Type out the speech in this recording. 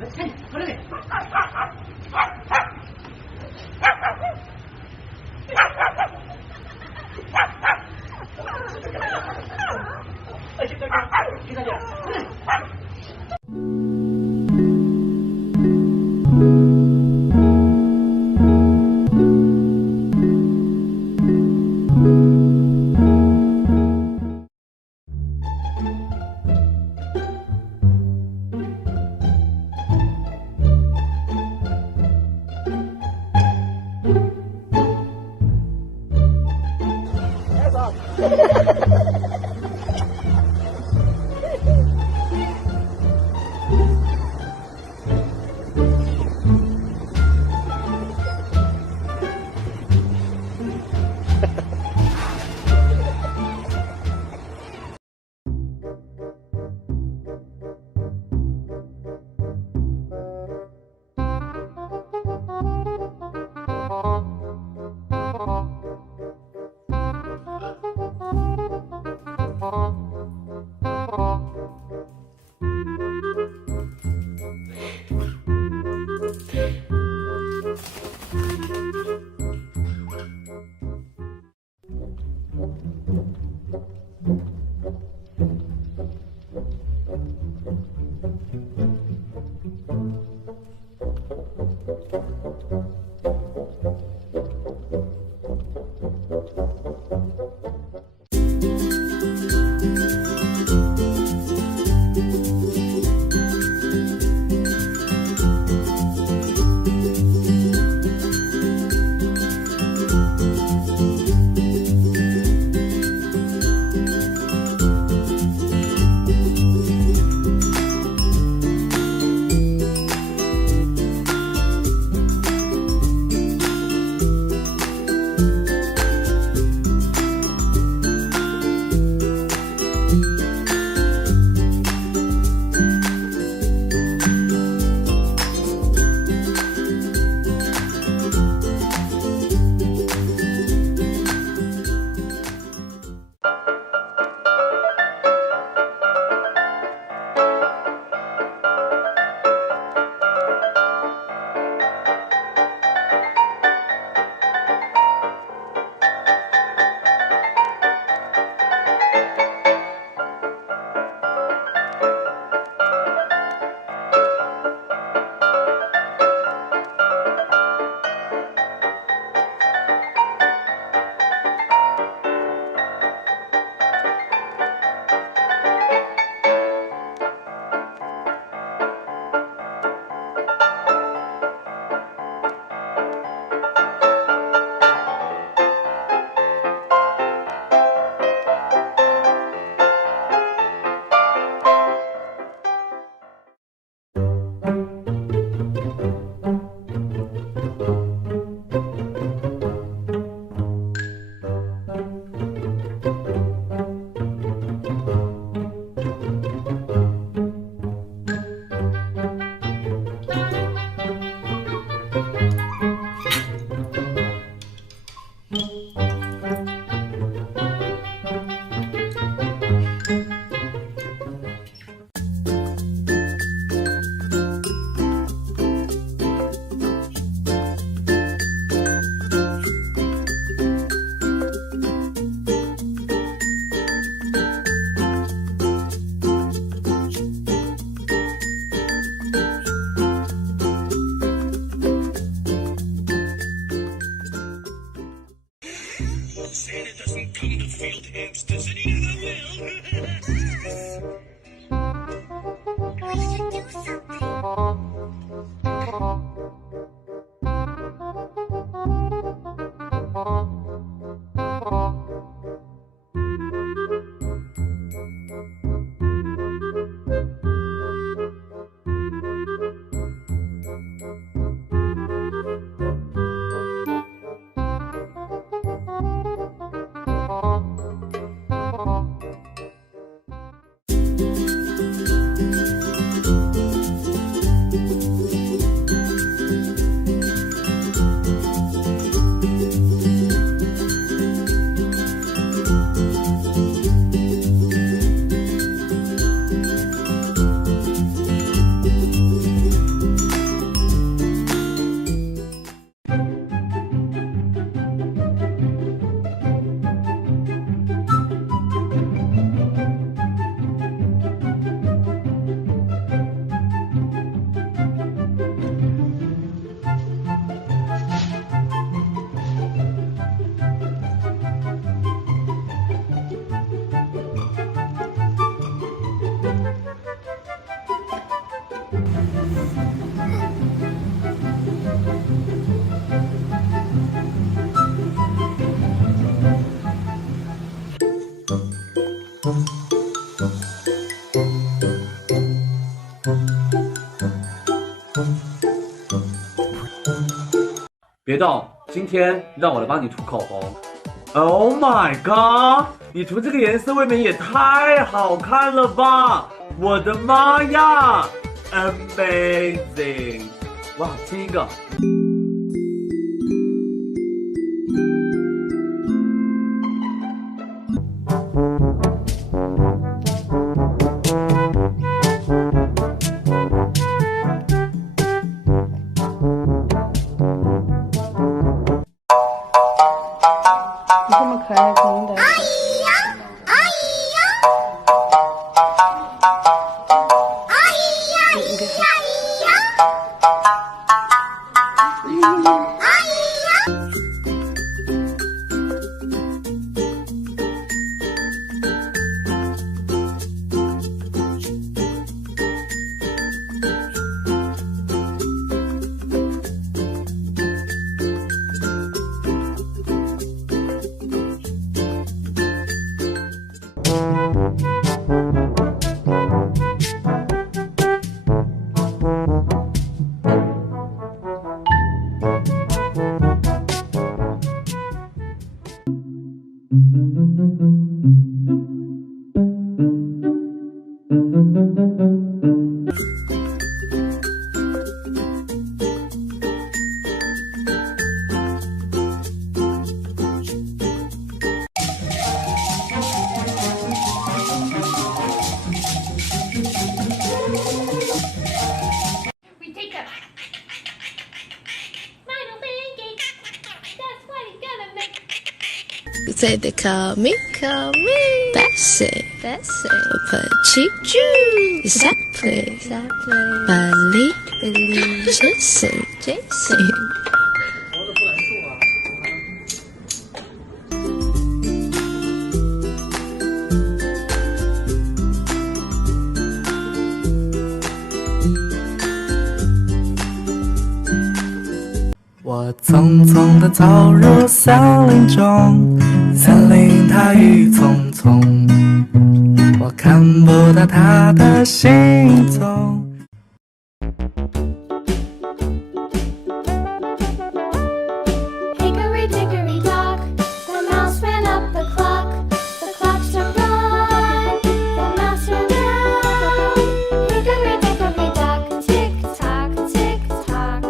看见回来没？去看见。别动，今天让我来帮你涂口红。Oh my god！ 你涂这个颜色未免也太好看了吧！我的妈呀 ，Amazing！ 哇，亲一个。你这么可爱，肯定得。阿姨呀，阿姨呀，阿姨呀，阿姨呀，阿姨呀。Say they call me Bessie, Petit Jew, Exactly, Bali, Jason. 我匆匆地走入森林中，森林它一丛丛，我看不到它的行踪。Hickory dickory dock, the mouse ran up the clock. The clock struck one, the mouse ran down. Hickory dickory dock, tick tock, tick tock.